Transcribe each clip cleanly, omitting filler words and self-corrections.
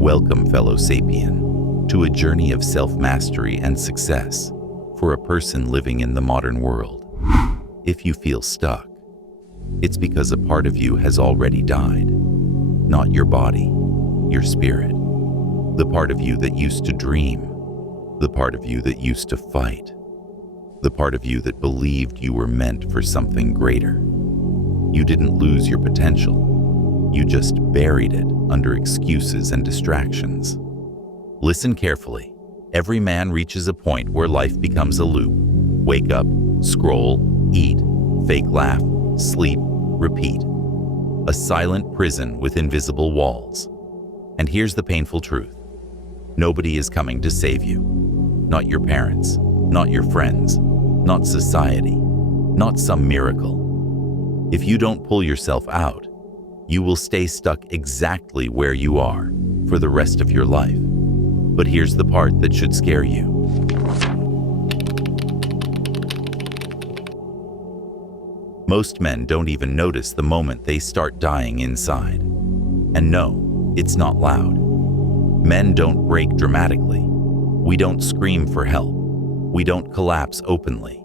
Welcome, fellow sapien, to a journey of self-mastery and success for a person living in the modern world. If you feel stuck, it's because a part of you has already died. Not your body, your spirit. The part of you that used to dream. The part of you that used to fight. The part of you that believed you were meant for something greater. You didn't lose your potential. You just buried it under excuses and distractions. Listen carefully. Every man reaches a point where life becomes a loop. Wake up, scroll, eat, fake laugh, sleep, repeat. A silent prison with invisible walls. And here's the painful truth. Nobody is coming to save you. Not your parents, not your friends, not society, not some miracle. If you don't pull yourself out, you will stay stuck exactly where you are for the rest of your life. But here's the part that should scare you. Most men don't even notice the moment they start dying inside. And no, it's not loud. Men don't break dramatically. We don't scream for help. We don't collapse openly.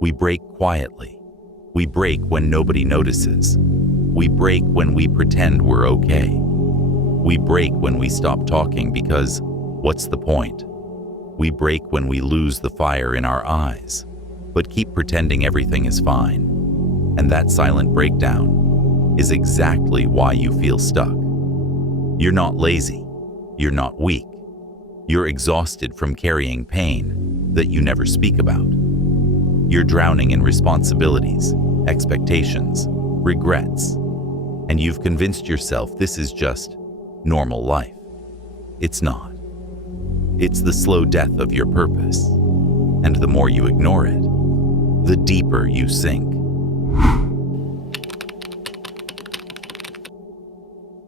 We break quietly. We break when nobody notices. We break when we pretend we're okay. We break when we stop talking because what's the point? We break when we lose the fire in our eyes, but keep pretending everything is fine. And that silent breakdown is exactly why you feel stuck. You're not lazy. You're not weak. You're exhausted from carrying pain that you never speak about. You're drowning in responsibilities, expectations, regrets, and you've convinced yourself this is just normal life. It's not. It's the slow death of your purpose. And the more you ignore it, the deeper you sink.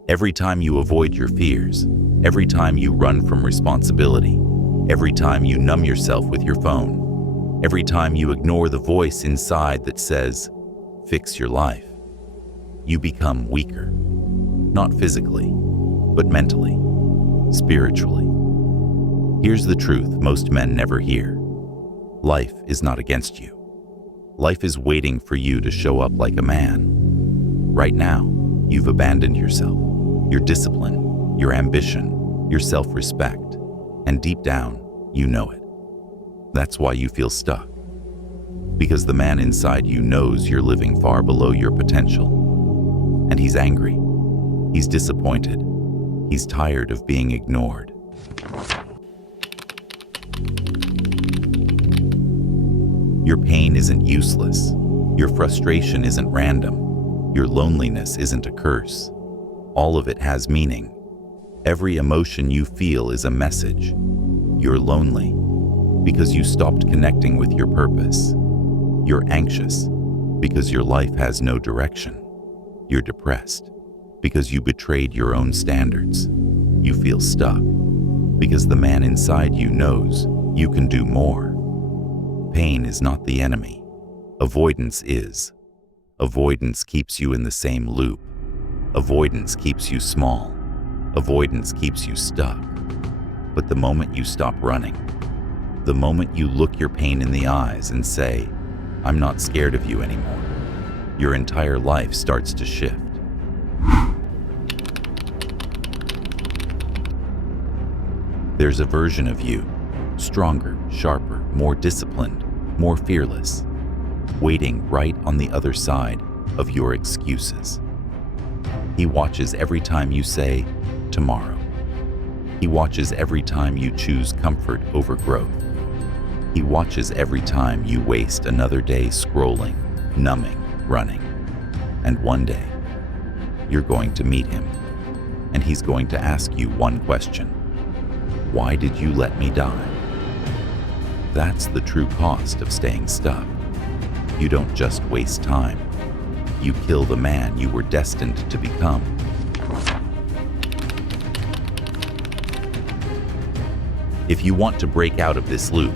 Every time you avoid your fears, every time you run from responsibility, every time you numb yourself with your phone, every time you ignore the voice inside that says, fix your life, you become weaker. Not physically, but mentally, spiritually. Here's the truth most men never hear. Life is not against you. Life is waiting for you to show up like a man. Right now, you've abandoned yourself, your discipline, your ambition, your self-respect, and deep down, you know it. That's why you feel stuck. Because the man inside you knows you're living far below your potential. And he's angry. He's disappointed. He's tired of being ignored. Your pain isn't useless. Your frustration isn't random. Your loneliness isn't a curse. All of it has meaning. Every emotion you feel is a message. You're lonely because you stopped connecting with your purpose. You're anxious because your life has no direction. You're depressed because you betrayed your own standards. You feel stuck because the man inside you knows you can do more. Pain is not the enemy. Avoidance is. Avoidance keeps you in the same loop. Avoidance keeps you small. Avoidance keeps you stuck. But the moment you stop running, the moment you look your pain in the eyes and say, I'm not scared of you anymore, your entire life starts to shift. There's a version of you, stronger, sharper, more disciplined, more fearless, waiting right on the other side of your excuses. He watches every time you say, tomorrow. He watches every time you choose comfort over growth. He watches every time you waste another day scrolling, numbing, running. And one day, you're going to meet him, and he's going to ask you one question. Why did you let me die? That's the true cost of staying stuck. You don't just waste time. You kill the man you were destined to become. If you want to break out of this loop,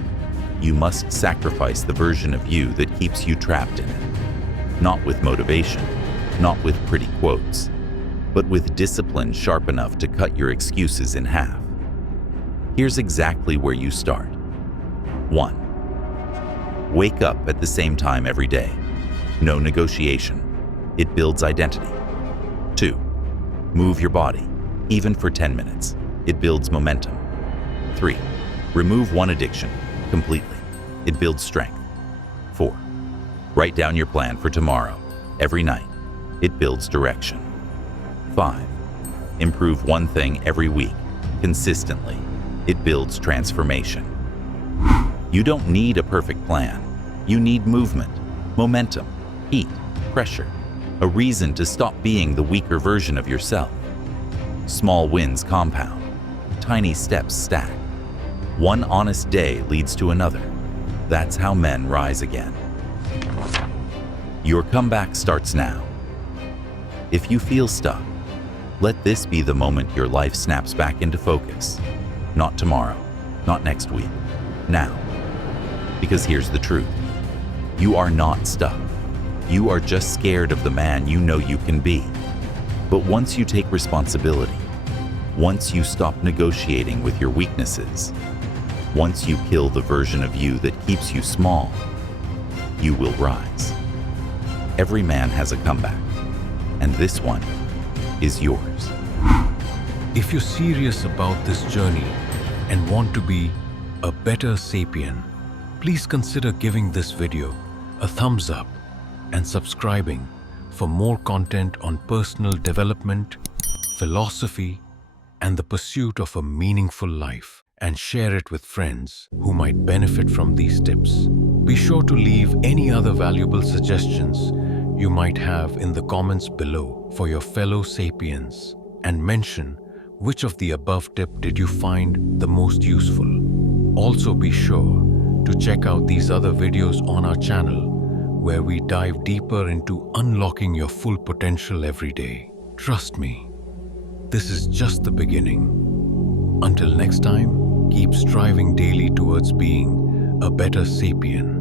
you must sacrifice the version of you that keeps you trapped in it. Not with motivation, not with pretty quotes, but with discipline sharp enough to cut your excuses in half. Here's exactly where you start. 1. Wake up at the same time every day. No negotiation. It builds identity. 2. Move your body, even for 10 minutes. It builds momentum. 3. Remove one addiction completely. It builds strength. 4. Write down your plan for tomorrow, every night. It builds direction. 5. Improve one thing every week, consistently. It builds transformation. You don't need a perfect plan. You need movement, momentum, heat, pressure, a reason to stop being the weaker version of yourself. Small wins compound. Tiny steps stack. One honest day leads to another. That's how men rise again. Your comeback starts now. If you feel stuck, let this be the moment your life snaps back into focus. Not tomorrow, not next week, now. Because here's the truth. You are not stuck. You are just scared of the man you know you can be. But once you take responsibility, once you stop negotiating with your weaknesses, once you kill the version of you that keeps you small, you will rise. Every man has a comeback, and this one is yours. If you're serious about this journey and want to be a better sapien, please consider giving this video a thumbs up and subscribing for more content on personal development, philosophy, and the pursuit of a meaningful life, and share it with friends who might benefit from these tips. Be sure to leave any other valuable suggestions you might have in the comments below for your fellow sapiens, and mention which of the above tip did you find the most useful. Also be sure to check out these other videos on our channel where we dive deeper into unlocking your full potential every day. Trust me, this is just the beginning. Until next time, keep striving daily towards being a better sapien.